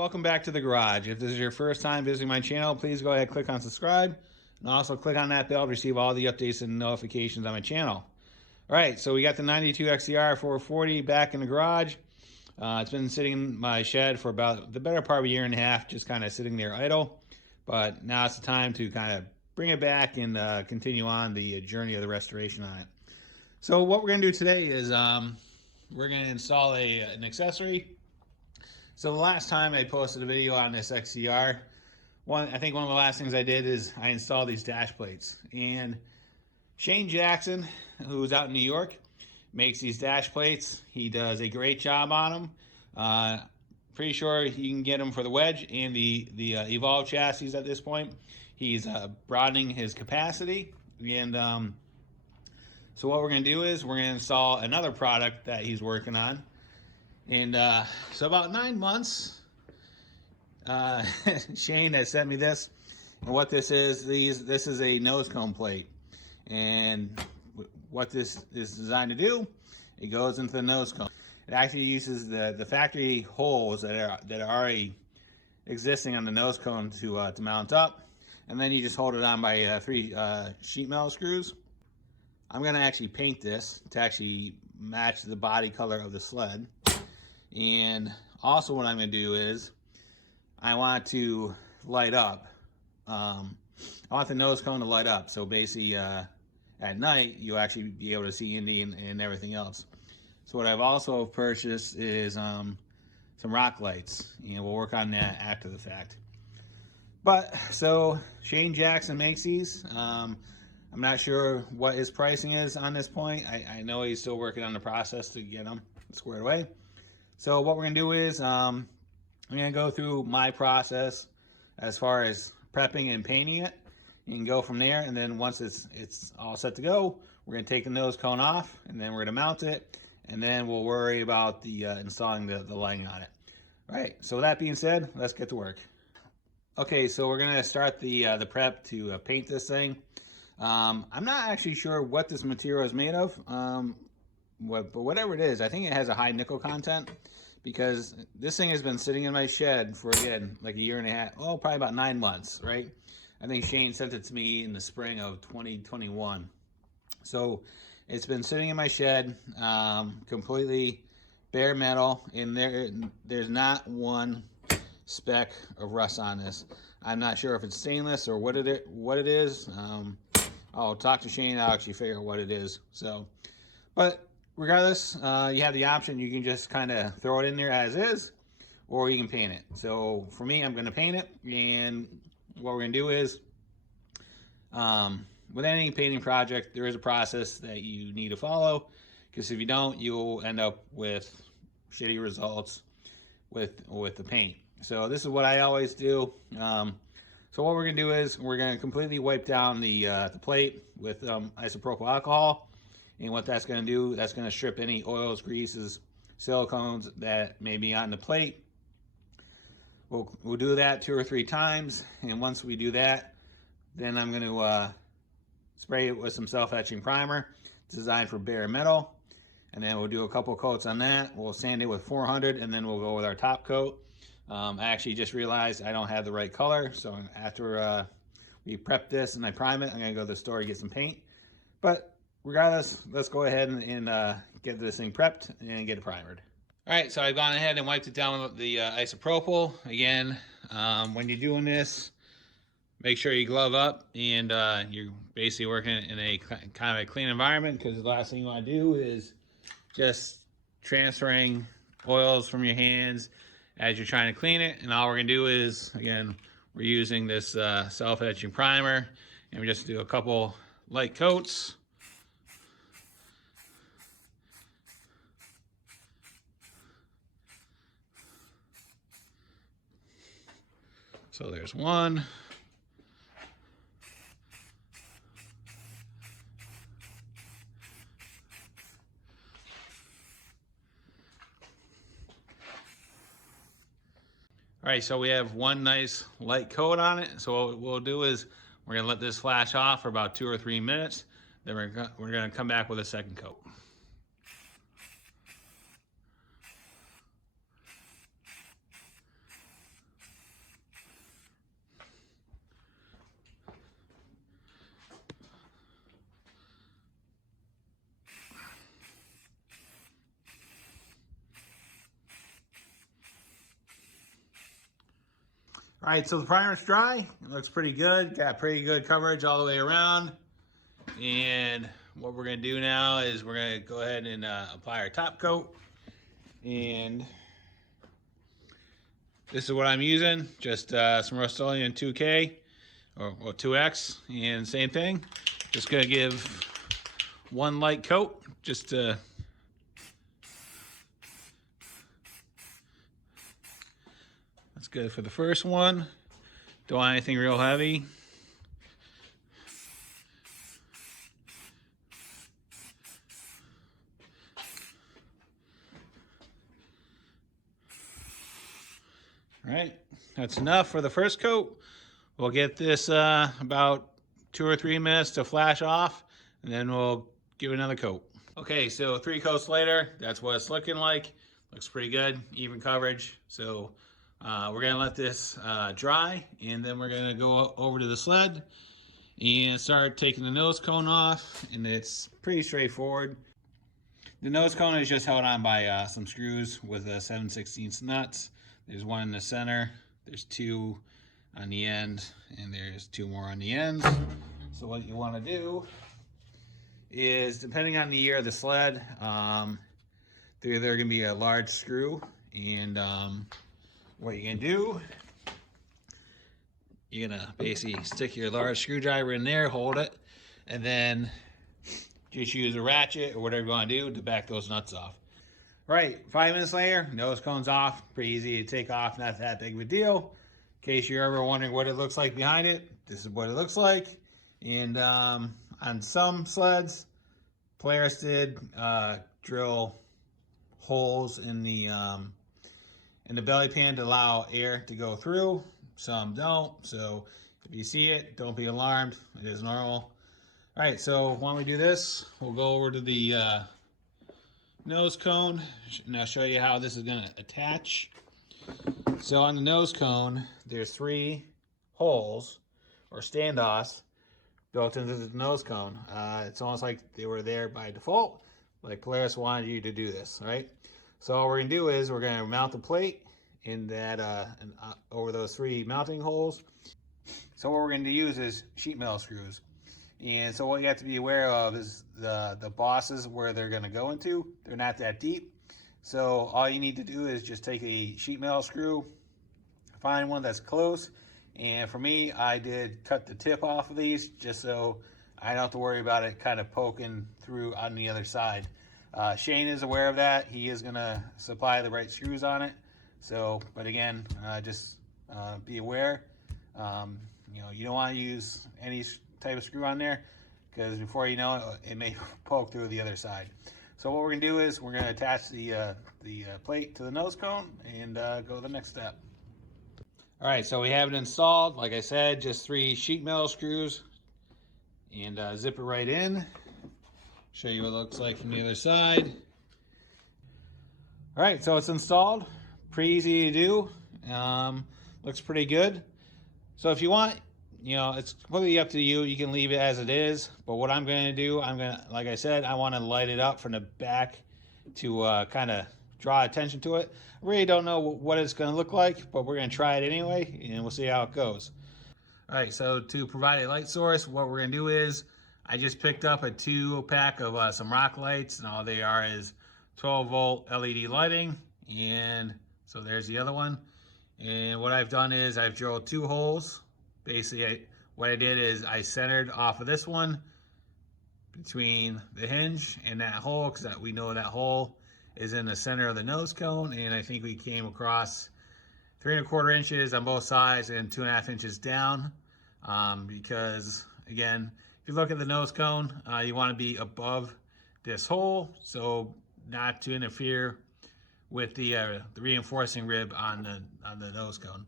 welcome back to the garage. If this is your first time visiting my channel, please go ahead and click on subscribe and also click on that bell to receive all the updates and notifications on my channel. All right, so we got the 92 XCR 440 back in the garage. It's been sitting in my shed for about the better part of a year and a half, just kind of sitting there idle. But now it's the time to kind of bring it back and continue on the journey of the restoration on it. So what we're going to do today is we're going to install an accessory. So the last time I posted a video on this XCR, I think one of the last things I did is I installed these dash plates. And Shane Jackson, who's out in New York, makes these dash plates. He does a great job on them. Pretty sure you can get them for the wedge and the Evolve chassis at this point. He's broadening his capacity. And so what we're going to do is we're going to install another product that he's working on. And so about 9 months, Shane has sent me this. And what this is, this is a nose cone plate. And what this is designed to do, it goes into the nose cone. It actually uses the factory holes that are already existing on the nose cone to mount up. And then you just hold it on by 3 sheet metal screws. I'm going to actually paint this to actually match the body color of the sled. And also what I'm going to do is I want to light up. I want the nose cone to light up. So basically at night you'll actually be able to see Indy and everything else. So what I've also purchased is some rock lights, and we'll work on that after the fact. But so Shane Jackson makes these. I'm not sure what his pricing is on this point. I know he's still working on the process to get them squared away. So what we're gonna do is I'm gonna go through my process as far as prepping and painting it. You can go from there, and then once it's all set to go, we're gonna take the nose cone off, and then we're gonna mount it, and then we'll worry about the installing the lighting on it. All right, so with that being said, let's get to work. Okay, so we're gonna start the prep to paint this thing. I'm not actually sure what this material is made of, but whatever it is, I think it has a high nickel content, because this thing has been sitting in my shed for, again, like a year and a half, oh, probably about 9 months, right? I think Shane sent it to me in the spring of 2021. So it's been sitting in my shed, completely bare metal, and there's not one speck of rust on this. I'm not sure if it's stainless or what it is. I'll talk to Shane. I'll actually figure out what it is. So, but regardless, you have the option. You can just kind of throw it in there as is, or you can paint it. So for me, I'm going to paint it, and what we're going to do is, with any painting project, there is a process that you need to follow, because if you don't, you'll end up with shitty results with the paint. So this is what I always do. So what we're going to do is we're going to completely wipe down the plate with isopropyl alcohol. And what that's going to do, that's going to strip any oils, greases, silicones that may be on the plate. We'll do that 2 or 3 times. And once we do that, then I'm going to spray it with some self-etching primer designed for bare metal. And then we'll do a couple coats on that. We'll sand it with 400, and then we'll go with our top coat. I actually just realized I don't have the right color, so after we prep this and I prime it, I'm going to go to the store to get some paint. But regardless, let's go ahead and get this thing prepped and get it primered. All right, so I've gone ahead and wiped it down with the isopropyl. Again, when you're doing this, make sure you glove up, and you're basically working in a kind of a clean environment, because the last thing you want to do is just transferring oils from your hands as you're trying to clean it. And all we're going to do is, again, we're using this self-etching primer, and we just do a couple light coats. So there's one. All right, so we have one nice light coat on it. So what we'll do is we're gonna let this flash off for about 2 or 3 minutes. Then we're gonna come back with a second coat. All right, so the primer's dry. It looks pretty good. Got pretty good coverage all the way around. And what we're gonna do now is we're gonna go ahead and apply our top coat. And this is what I'm using, just some Rust-Oleum 2K or 2X, and same thing. Just gonna give one light coat, just to that's good for the first one. Don't want anything real heavy. All right, that's enough for the first coat. We'll get this about 2 or 3 minutes to flash off, and then we'll give it another coat. Okay, so 3 coats later, that's what it's looking like. Looks pretty good, even coverage. So we're gonna let this dry, and then we're gonna go over to the sled and start taking the nose cone off, and it's pretty straightforward. The nose cone is just held on by some screws with 7/16 nuts. There's one in the center, there's 2 on the end, and there's 2 more on the ends. So what you want to do is, depending on the year of the sled, they're going to be a large screw, and what you're going to do, you're going to basically stick your large screwdriver in there, hold it, and then just use a ratchet or whatever you want to do to back those nuts off. Right, 5 minutes later, nose cone's off. Pretty easy to take off, not that big of a deal. In case you're ever wondering what it looks like behind it, this is what it looks like. And on some sleds, Polaris did drill holes in the belly pan to allow air to go through. Some don't, so if you see it, don't be alarmed. It is normal. All right, so when we do this, we'll go over to the nose cone, and I'll show you how this is going to attach. So on the nose cone, there's 3 holes or standoffs built into the nose cone. It's almost like they were there by default, like Polaris wanted you to do this, right? So all we're going to do is we're going to mount the plate in that over those 3 mounting holes. So what we're going to use is sheet metal screws. And so what you have to be aware of is the bosses where they're going to go into. They're not that deep. So all you need to do is just take a sheet metal screw, find one that's close. And for me, I did cut the tip off of these just so I don't have to worry about it kind of poking through on the other side. Shane is aware of that. He is going to supply the right screws on it. So, but again, just be aware. You don't want to use any type of screw on there, because before you know it, it may poke through the other side. So what we're gonna do is we're gonna attach the plate to the nose cone and go to the next step. All right, so we have it installed. Like I said, just 3 sheet metal screws, and zip it right in. Show you what it looks like from the other side. All right, so it's installed. Pretty easy to do. Looks pretty good. So if you want, it's completely up to you. You can leave it as it is. But what I'm going to do, like I said, I want to light it up from the back to kind of draw attention to it. I really don't know what it's going to look like, but we're going to try it anyway, and we'll see how it goes. All right, so to provide a light source, what we're going to do is I just picked up a 2-pack of some rock lights, and all they are is 12-volt LED lighting. And so there's the other one. And what I've done is I've drilled 2 holes. Basically, what I did is I centered off of this one between the hinge and that hole, because we know that hole is in the center of the nose cone, and I think we came across 3 1/4 inches on both sides and 2.5 inches down, because again, if you look at the nose cone, you want to be above this hole, so not to interfere with the reinforcing rib on the nose cone.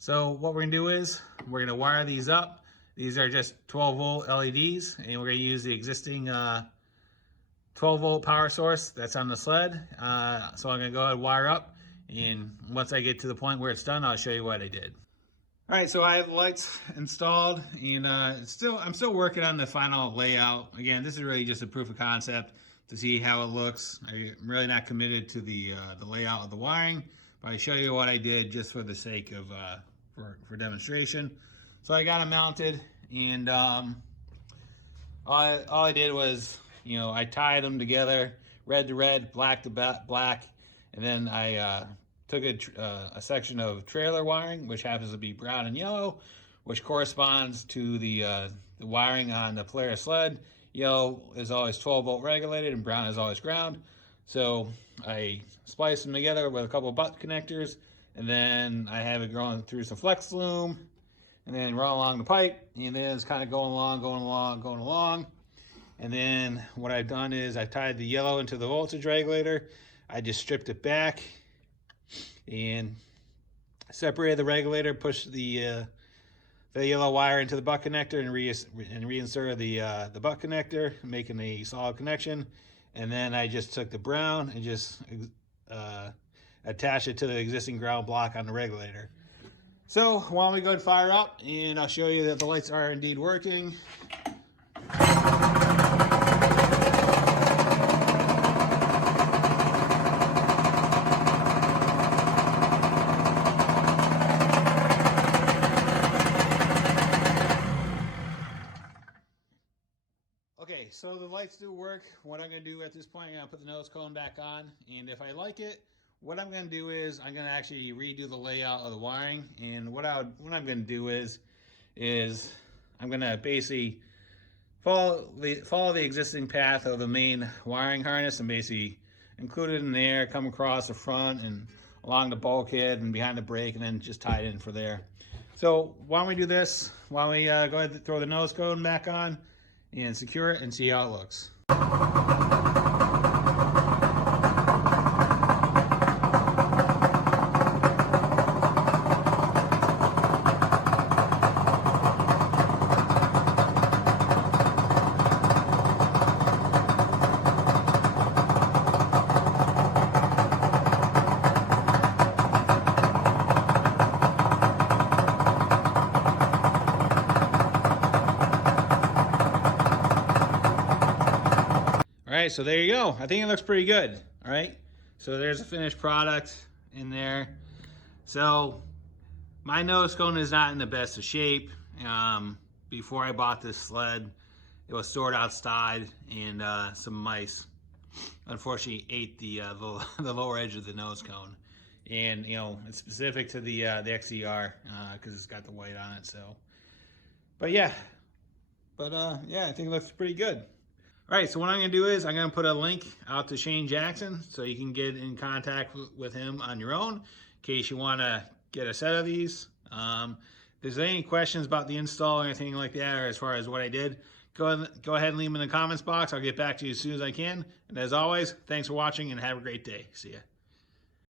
So what we're gonna do is we're gonna wire these up. These are just 12-volt LEDs, and we're gonna use the existing 12-volt power source that's on the sled. So I'm gonna go ahead and wire up, and once I get to the point where it's done, I'll show you what I did. All right, so I have the lights installed, and I'm still working on the final layout. Again, this is really just a proof of concept to see how it looks. I'm really not committed to the layout of the wiring, but I show you what I did just for the sake of for demonstration. So I got them mounted, and all I did was, I tied them together, red to red, black to black, and then I took a section of trailer wiring, which happens to be brown and yellow, which corresponds to the wiring on the Polaris sled. Yellow is always 12-volt regulated, and brown is always ground. So I spliced them together with a couple of butt connectors, and then I have it going through some flex loom, and then run along the pipe, and then it's kind of going along. And then what I've done is I tied the yellow into the voltage regulator. I just stripped it back and separated the regulator, pushed the yellow wire into the butt connector, and reinserted the butt connector, making a solid connection. And then I just took the brown and just attached it to the existing ground block on the regulator. So why don't we go and fire up, and I'll show you that the lights are indeed working. Okay, so the lights do work. What I'm going to do at this point, I'm going to put the nose cone back on, and if I like it, what I'm going to do is I'm going to actually redo the layout of the wiring. And what I'm going to do is I'm going to basically follow the existing path of the main wiring harness, and basically include it in there, come across the front and along the bulkhead and behind the brake, and then just tie it in for there. So why don't we do this? Why don't we go ahead and throw the nose cone back on and secure it and see how it looks. All right, so there you go. I think it looks pretty good. All right, so there's a finished product in there. So my nose cone is not in the best of shape. Before I bought this sled, it was stored outside, and some mice unfortunately ate the lower edge of the nose cone. And it's specific to the XER because it's got the white on it. So, yeah, I think it looks pretty good. All right, so what I'm going to do is I'm going to put a link out to Shane Jackson so you can get in contact with him on your own in case you want to get a set of these. If there's any questions about the install or anything like that, or as far as what I did, go ahead and leave them in the comments box. I'll get back to you as soon as I can. And as always, thanks for watching and have a great day. See ya.